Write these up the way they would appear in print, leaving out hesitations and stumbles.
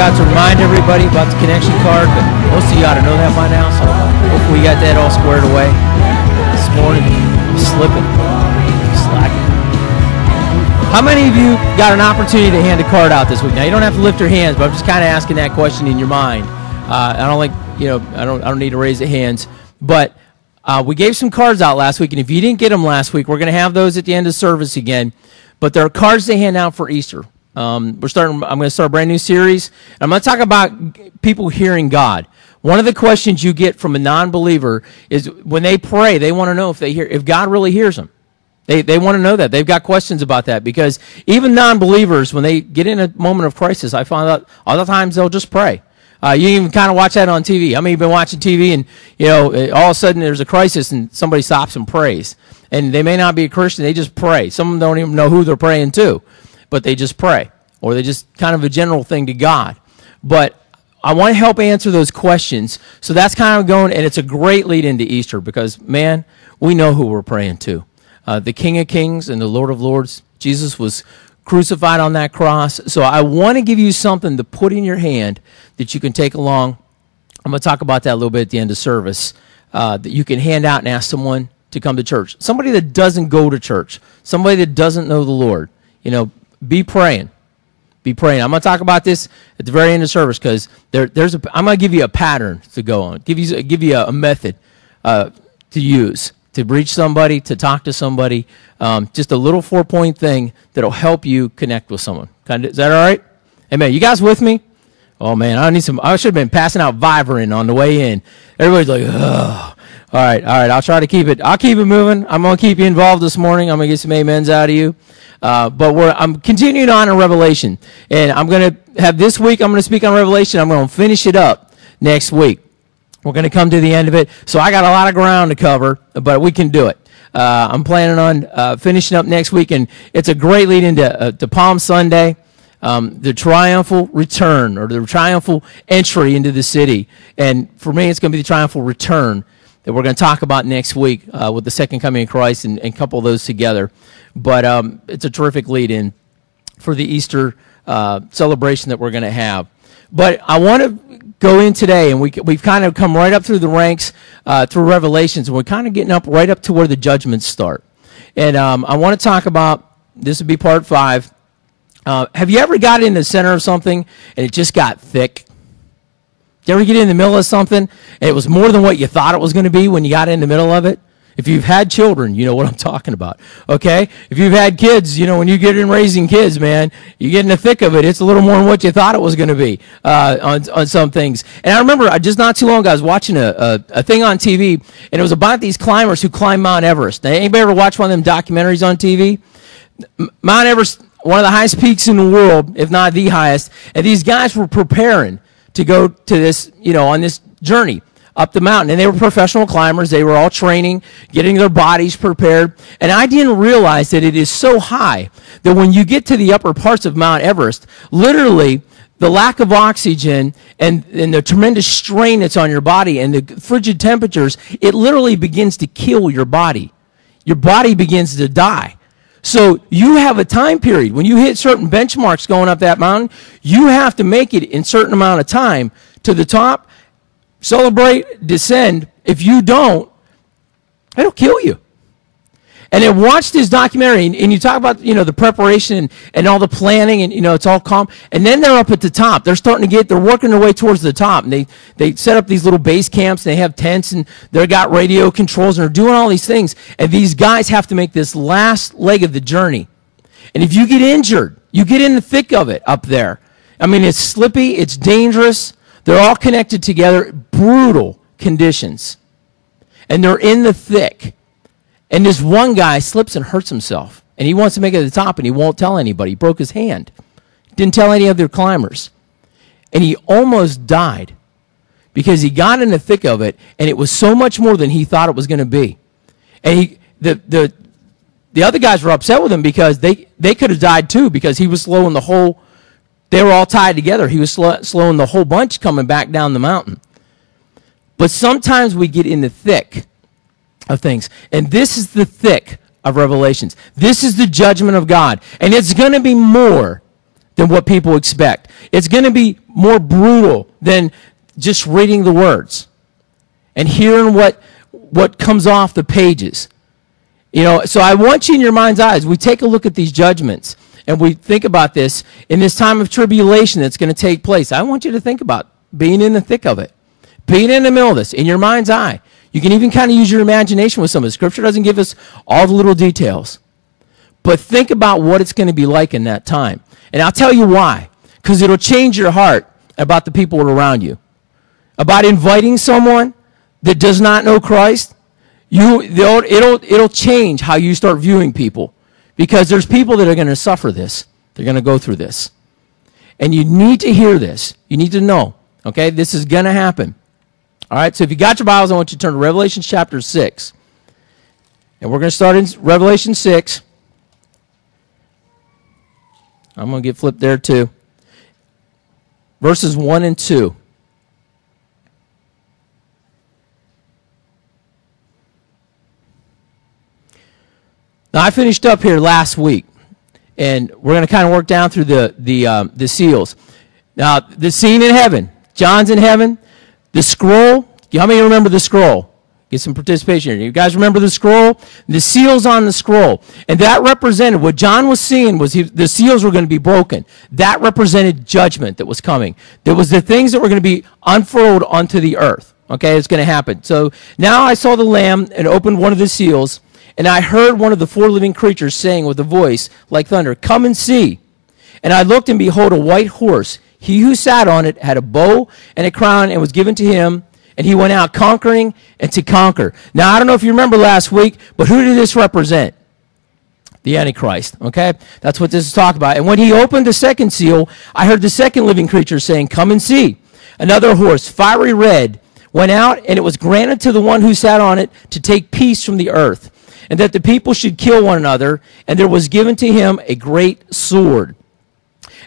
forgot to remind everybody about the connection card, but most of you ought to know that by now, so hopefully we got that all squared away. This morning, I'm slipping, slacking. How many of you got an opportunity to hand a card out this week? Now, you don't have to lift your hands, but I'm just kind of asking that question in your mind. I don't need to raise the hands, but we gave some cards out last week, and if you didn't get them last week, we're going to have those at the end of service again. But there are cards to hand out for Easter. I'm going to start a brand new series. I'm going to talk about people hearing God. One of the questions you get from a non-believer is when they pray, they want to know if God really hears them. They want to know that. They've got questions about that because even non-believers, when they get in a moment of crisis, I find out other times they'll just pray. You even kind of watch that on TV. I mean, you've been watching TV and, all of a sudden there's a crisis and somebody stops and prays. And they may not be a Christian, they just pray. Some of them don't even know who they're praying to, but they just pray. Or they just kind of a general thing to God. But I want to help answer those questions. So that's kind of going, and it's a great lead into Easter because, man, we know who we're praying to. The King of Kings and the Lord of Lords. Jesus was crucified on that cross. So I want to give you something to put in your hand that you can take along. I'm going to talk about that a little bit at the end of service, that you can hand out and ask someone to come to church. Somebody that doesn't go to church, somebody that doesn't know the Lord, be praying. Be praying. I'm going to talk about this at the very end of service because I'm going to give you a pattern to go on, give you a method to use to reach somebody, to talk to somebody, just a little 4-point thing that'll help you connect with someone. Is that all right? Hey, man, you guys with me? Oh, man, I should have been passing out Vivarin on the way in. Everybody's like, oh. All right, I'll try to keep it. I'll keep it moving. I'm going to keep you involved this morning. I'm going to get some amens out of you. But I'm continuing on in Revelation. And I'm going to have this week, I'm going to speak on Revelation. I'm going to finish it up next week. We're going to come to the end of it. So I got a lot of ground to cover, but we can do it. I'm planning on finishing up next week, and it's a great lead into to Palm Sunday, the triumphal return or the triumphal entry into the city. And for me, it's going to be the triumphal return that we're going to talk about next week with the second coming of Christ and couple those together. But it's a terrific lead-in for the Easter celebration that we're going to have. But I want to go in today, and we've kind of come right up through the ranks through Revelations, and we're kind of getting up right up to where the judgments start. And I want to talk about, this would be part 5. Have you ever got in the center of something and it just got thick? Did you ever get in the middle of something and it was more than what you thought it was going to be when you got in the middle of it? If you've had children, you know what I'm talking about, okay? If you've had kids, when you get in raising kids, man, you get in the thick of it. It's a little more than what you thought it was going to be on some things. And I remember just not too long ago, I was watching a thing on TV, and it was about these climbers who climb Mount Everest. Now, anybody ever watch one of them documentaries on TV? Mount Everest, one of the highest peaks in the world, if not the highest, and these guys were preparing to go to this, on this journey up the mountain. And they were professional climbers. They were all training, getting their bodies prepared. And I didn't realize that it is so high that when you get to the upper parts of Mount Everest, literally the lack of oxygen and the tremendous strain that's on your body and the frigid temperatures, it literally begins to kill your body. Your body begins to die. So you have a time period. When you hit certain benchmarks going up that mountain, you have to make it in a certain amount of time to the top, celebrate, descend. If you don't, it'll kill you. And then watch this documentary, and you talk about, the preparation and all the planning, and, it's all calm. And then they're up at the top. They're working their way towards the top. And they set up these little base camps, and they have tents, and they've got radio controls, and they're doing all these things. And these guys have to make this last leg of the journey. And if you get injured, you get in the thick of it up there. I mean, it's slippy, it's dangerous. They're all connected together, brutal conditions. And they're in the thick. And this one guy slips and hurts himself. And he wants to make it to the top, and he won't tell anybody. He broke his hand. Didn't tell any other climbers. And he almost died because he got in the thick of it, and it was so much more than he thought it was going to be. And the other guys were upset with him because they could have died too because he was slowing the whole, they were all tied together. He was slowing the whole bunch coming back down the mountain. But sometimes we get in the thick of things. And this is the thick of Revelations. This is the judgment of God. And it's going to be more than what people expect. It's going to be more brutal than just reading the words and hearing what comes off the pages. You know, so I want you in your mind's eyes, we take a look at these judgments and we think about this in this time of tribulation that's going to take place. I want you to think about being in the thick of it, being in the middle of this, in your mind's eye. You can even kind of use your imagination with some of it. Scripture doesn't give us all the little details. But think about what it's going to be like in that time. And I'll tell you why. Because it'll change your heart about the people around you. About inviting someone that does not know Christ, it'll change how you start viewing people. Because there's people that are going to suffer this. They're going to go through this. And you need to hear this. You need to know. Okay, this is going to happen. All right, so if you got your Bibles, I want you to turn to Revelation chapter 6. And we're going to start in Revelation 6. I'm going to get flipped there too. Verses 1 and 2. Now, I finished up here last week, and we're going to kind of work down through the seals. Now, the scene in heaven. John's in heaven. The scroll. How many remember the scroll? Get some participation here. You guys remember the scroll? The seals on the scroll. And that represented, what John was seeing was the seals were going to be broken. That represented judgment that was coming. There was the things that were going to be unfurled onto the earth. Okay, it's going to happen. So now I saw the Lamb and opened one of the seals, and I heard one of the four living creatures saying with a voice like thunder, "Come and see." And I looked, and behold, a white horse. He who sat on it had a bow and a crown, and was given to him, and he went out conquering and to conquer. Now, I don't know if you remember last week, but who did this represent? The Antichrist, okay? That's what this is talking about. And when he opened the second seal, I heard the second living creature saying, "Come and see." Another horse, fiery red, went out, and it was granted to the one who sat on it to take peace from the earth, and that the people should kill one another, and there was given to him a great sword.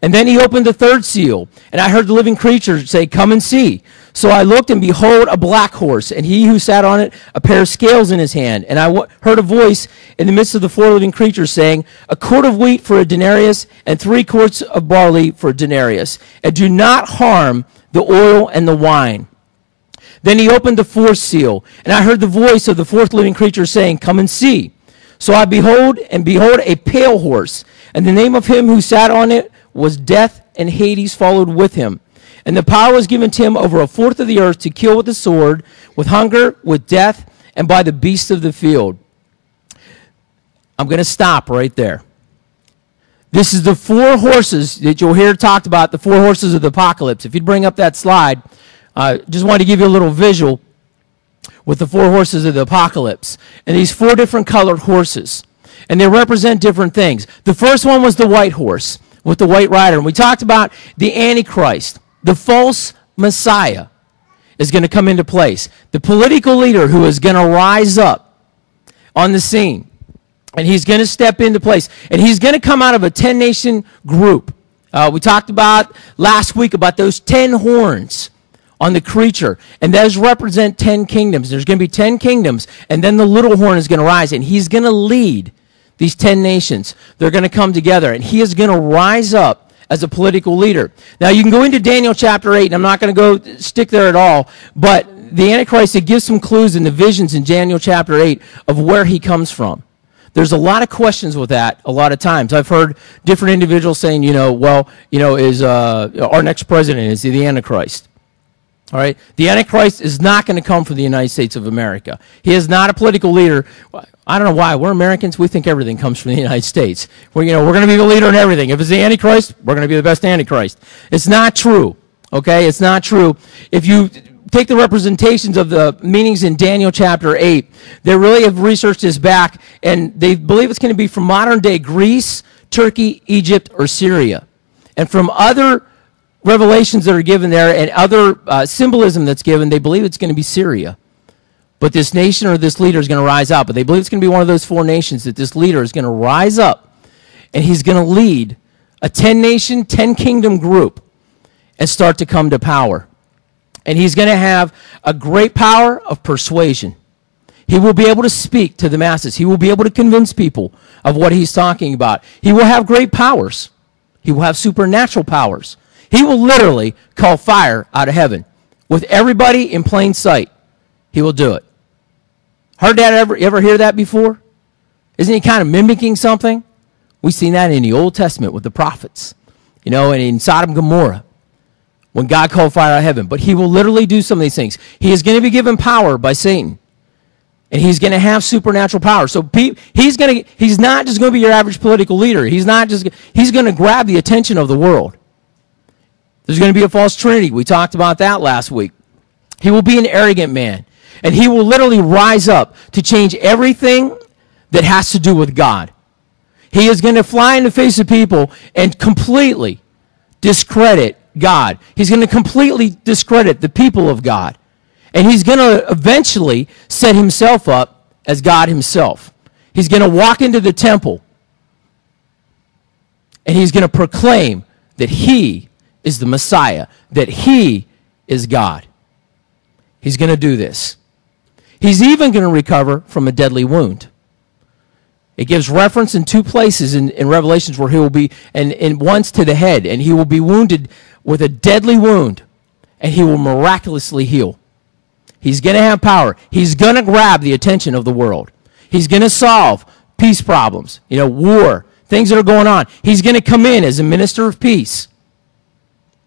And then he opened the third seal, and I heard the living creature say, "Come and see." So I looked, and behold, a black horse, and he who sat on it, a pair of scales in his hand. And I heard a voice in the midst of the four living creatures saying, "A quart of wheat for a denarius, and 3 quarts of barley for a denarius. And do not harm the oil and the wine." Then he opened the fourth seal, and I heard the voice of the fourth living creature saying, "Come and see." So I behold a pale horse, and the name of him who sat on it was Death, and Hades followed with him. And the power was given to him over a fourth of the earth to kill with the sword, with hunger, with death, and by the beasts of the field. I'm going to stop right there. This is the 4 horses that you'll hear talked about, the 4 horses of the apocalypse. If you'd bring up that slide, just wanted to give you a little visual with the 4 horses of the apocalypse. And these 4 different colored horses. And they represent different things. The first one was the white horse with the white rider. And we talked about the Antichrist, the false Messiah, is going to come into place. The political leader who is going to rise up on the scene. And he's going to step into place. And he's going to come out of a 10-nation group. We talked about last week about those 10 horns on the creature. And those represent 10 kingdoms. There's going to be 10 kingdoms. And then the little horn is going to rise. And he's going to lead these 10 nations. They're going to come together. And he is going to rise up as a political leader. Now, you can go into Daniel chapter 8, and I'm not going to go stick there at all, but the Antichrist, it gives some clues in the visions in Daniel chapter 8 of where he comes from. There's a lot of questions with that a lot of times. I've heard different individuals saying, is our next president, is he the Antichrist? All right? The Antichrist is not going to come from the United States of America. He is not a political leader. I don't know why. We're Americans. We think everything comes from the United States. We're going to be the leader in everything. If it's the Antichrist, we're going to be the best Antichrist. It's not true. Okay? It's not true. If you take the representations of the meanings in Daniel chapter 8, they really have researched this back, and they believe it's going to be from modern-day Greece, Turkey, Egypt, or Syria. And from other revelations that are given there and other symbolism that's given, they believe it's going to be Syria. But this nation or this leader is going to rise up. But they believe it's going to be one of those 4 nations that this leader is going to rise up, and he's going to lead a 10-nation, 10-kingdom group and start to come to power. And he's going to have a great power of persuasion. He will be able to speak to the masses. He will be able to convince people of what he's talking about. He will have great powers. He will have supernatural powers. He will literally call fire out of heaven with everybody in plain sight. He will do it. Heard that ever hear that before? Isn't he kind of mimicking something? We've seen that in the Old Testament with the prophets, and in Sodom and Gomorrah, when God called fire out of heaven. But he will literally do some of these things. He is going to be given power by Satan, and he's going to have supernatural power. So he's not just going to be your average political leader. He's going to grab the attention of the world. There's going to be a false trinity. We talked about that last week. He will be an arrogant man, and he will literally rise up to change everything that has to do with God. He is going to fly in the face of people and completely discredit God. He's going to completely discredit the people of God. And he's going to eventually set himself up as God himself. He's going to walk into the temple, and he's going to proclaim that he is the Messiah, that he is God. He's going to do this. He's even going to recover from a deadly wound. It gives reference in two places in Revelations where he will be, and once to the head, and he will be wounded with a deadly wound, and he will miraculously heal. He's going to have power. He's going to grab the attention of the world. He's going to solve peace problems, war, things that are going on. He's going to come in as a minister of peace,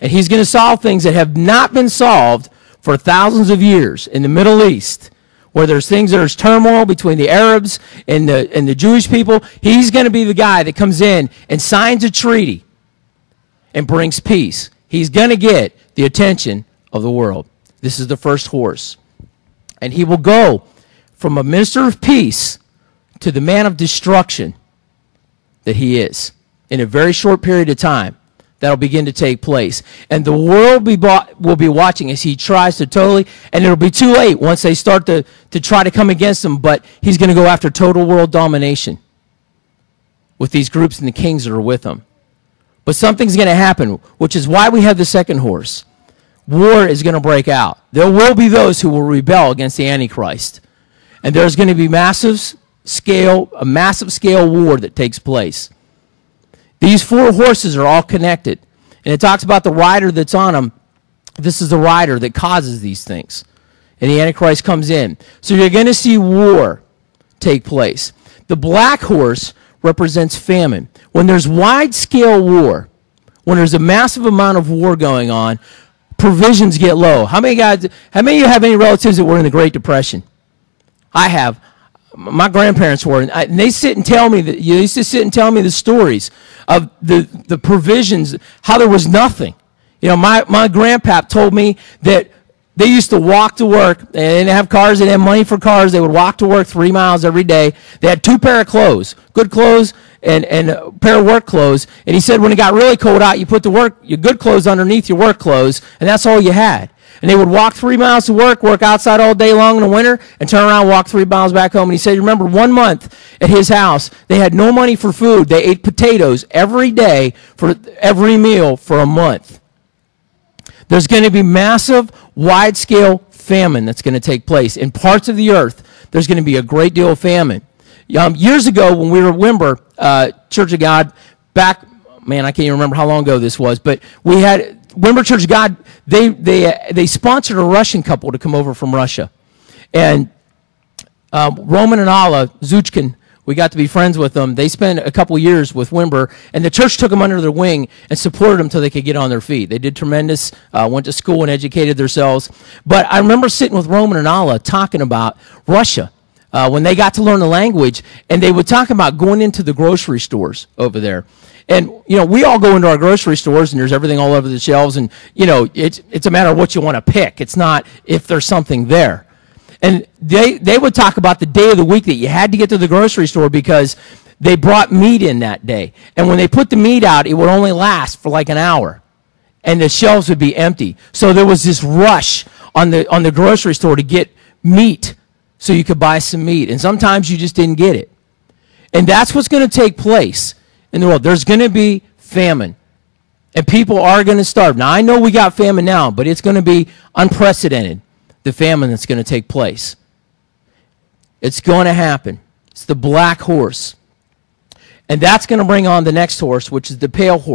and he's going to solve things that have not been solved for thousands of years in the Middle East, where there's turmoil between the Arabs and the Jewish people. He's going to be the guy that comes in and signs a treaty and brings peace. He's going to get the attention of the world. This is the first horse. And he will go from a minister of peace to the man of destruction that he is in a very short period of time. That'll begin to take place. And the world will be watching as he tries to totally, and it'll be too late once they start to try to come against him, but he's going to go after total world domination with these groups and the kings that are with him. But something's going to happen, which is why we have the second horse. War is going to break out. There will be those who will rebel against the Antichrist. And there's going to be a massive scale war that takes place. These four horses are all connected. And it talks about the rider that's on them. This is the rider that causes these things. And the Antichrist comes in. So you're going to see war take place. The black horse represents famine. When there's wide-scale war, when there's a massive amount of war going on, provisions get low. How many of you have any relatives that were in the Great Depression? I have. My grandparents were, and they sit and tell me that. They used to sit and tell me the stories of the provisions, how there was nothing. My grandpap told me that they used to walk to work. They didn't have cars. They didn't have money for cars. They would walk to work 3 miles every day. They had 2 pair of clothes, good clothes and a pair of work clothes. And he said when it got really cold out, you put your good clothes underneath your work clothes, and that's all you had. And they would walk 3 miles to work outside all day long in the winter, and turn around and walk 3 miles back home. And he said, remember, 1 month at his house, they had no money for food. They ate potatoes every day for every meal for a month. There's going to be massive, wide-scale famine that's going to take place. In parts of the earth, there's going to be a great deal of famine. Years ago, when we were at Wimber, Church of God, I can't even remember how long ago this was, but we had Wimber Church of God. They sponsored a Russian couple to come over from Russia, and Roman and Alla Zuchkin, we got to be friends with them. They spent a couple years with Wimber, and the church took them under their wing and supported them until they could get on their feet. They did tremendous, went to school and educated themselves. But I remember sitting with Roman and Alla talking about Russia when they got to learn the language, and they would talk about going into the grocery stores over there. And, we all go into our grocery stores, and there's everything all over the shelves, and, it's a matter of what you want to pick. It's not if there's something there. And they would talk about the day of the week that you had to get to the grocery store because they brought meat in that day. And when they put the meat out, it would only last for like an hour, and the shelves would be empty. So there was this rush on the grocery store to get meat so you could buy some meat. And sometimes you just didn't get it. And that's what's going to take place in the world. There's going to be famine, and people are going to starve. Now, I know we got famine now, but it's going to be unprecedented, the famine that's going to take place. It's going to happen. It's the black horse. And that's going to bring on the next horse, which is the pale horse.